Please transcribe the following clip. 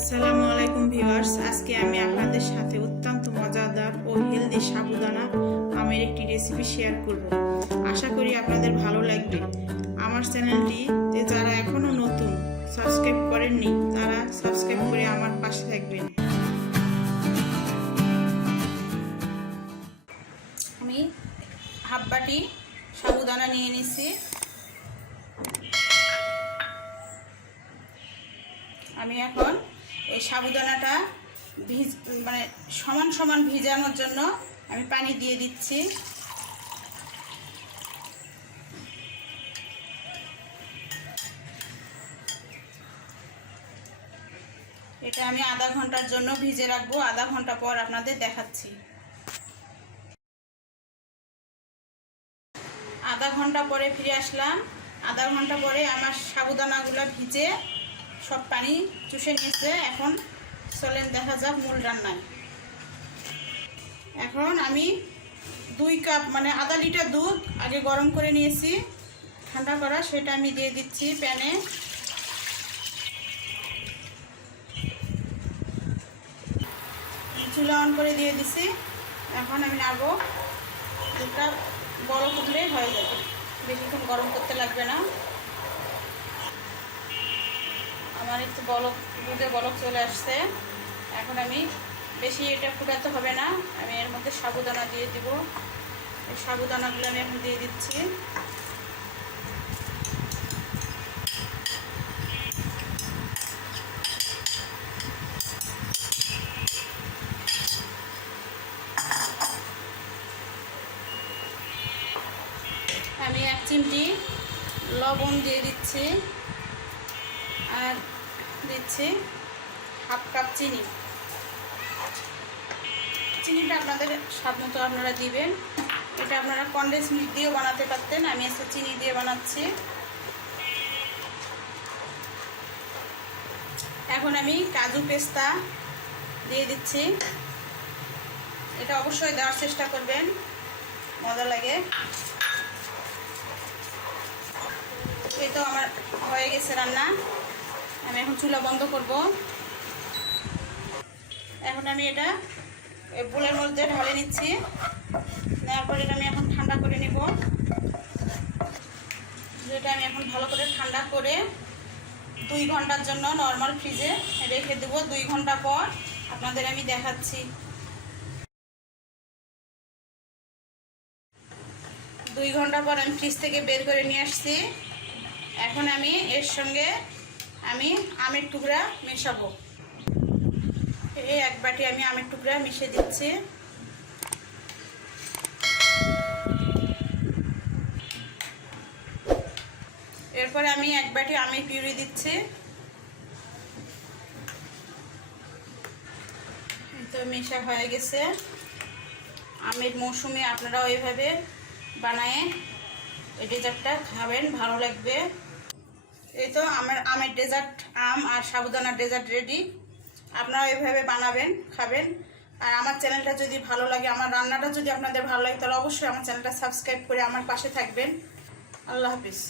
আসসালামু আলাইকুম ভিউয়ার্স, আজকে আমি আপনাদের সাথে অত্যন্ত মজাদার ও হেলদি সাবুদানা আমের একটি রেসিপি শেয়ার করব। আশা করি আপনাদের ভালো লাগবে। আমার চ্যানেলটিতে যারা এখনো নতুন সাবস্ক্রাইব করেননি তারা সাবস্ক্রাইব করে আমার পাশে থাকবেন। আমি হাফ বাটি সাবুদানা নিয়ে নিছি। আমি এখন এই সাবুদানাটা সমান সমান ভিজানোর জন্য আমি পানি দিয়ে দিচ্ছি। এটা আমি আধা ঘন্টার জন্য ভিজে রাখবো। আধা ঘন্টা পর আপনাদের দেখাচ্ছি। আধা ঘন্টা পরে ফিরে আসলাম। আধা ঘন্টা পরে আমার সাবুদানাগুলো ভিজে সব পানি চুষে নিয়েছে। এখন চলেন দেখা যাক মূল রান্নায়। এখন আমি 2 কাপ আধা লিটার দুধ আগে গরম করে নিয়েছি ঠান্ডা করা, সেটা আমি দিয়ে দিচ্ছি প্যানে। চুলা অন করে দিয়ে দিছি। এখন আমি নাড়বো। দুধটা বরফ উঠলেই হয়ে যাবে, বেশিক্ষণ গরম করতে লাগবে না। আমার একটু দুধে বলক চলে আসছে। এখন আমি বেশি এটা ফুটাতে হবে না। আমি এর মধ্যে সাবুদানা দিয়ে দিব। এই সাবুদানাগুলো আমি এখন দিয়ে দিচ্ছি। আমি 1 চিমটি লবণ দিয়ে দিচ্ছি আর দিচ্ছি হাফ কাপ চিনি। চিনিটা আপনাদের স্বাদ মতো আপনারা দিবেন। এটা আপনারা কনডেন্স মিল্ক দিয়েও বানাতে পারতেন, আমি আজকে চিনি দিয়ে বানাচ্ছি। এখন আমি কাজু পেস্তা দিয়ে দিচ্ছি। এটা অবশ্যই দেওয়ার চেষ্টা করবেন, মজা লাগে। এই তো আমার হয়ে গেছে রান্না। আমি এখন চুলা বন্ধ করব। এখন আমি এটা বোলের মধ্যে ঢালে নিচ্ছি। নেওয়ার পর এটা আমি এখন ঠান্ডা করে নেব। যেটা আমি এখন ভালো করে ঠান্ডা করে 2 ঘন্টার জন্য নর্মাল ফ্রিজে রেখে দেবো। 2 ঘন্টা পর আপনাদের আমি দেখাচ্ছি। 2 ঘন্টা পর আমি ফ্রিজ থেকে বের করে নিয়ে আসছি। এখন আমি এর সঙ্গে আমের টুকরা মেশাবো। এই 1 বাটি আমি আমের টুকরা মিশিয়ে দিচ্ছি। এরপরে আমি 1 বাটি আমের পিউরি দিচ্ছি। তো মেশা হয়ে গেছে। আমের মৌসুমে আপনারাও এইভাবে বানায় এই ডেজার্টটা খাবেন, ভালো লাগবে। এই তো আমের ডেজার্ট, আম আর সাবুদানার ডেজার্ট রেডি। আপনারা এইভাবে বানাবেন, খাবেন। আর আমার চ্যানেলটা যদি ভালো লাগে, আমার রান্নাটা যদি আপনাদের ভালো লাগে, তাহলে অবশ্যই আমার চ্যানেলটা সাবস্ক্রাইব করে আমার পাশে থাকবেন। আল্লাহ হাফিজ।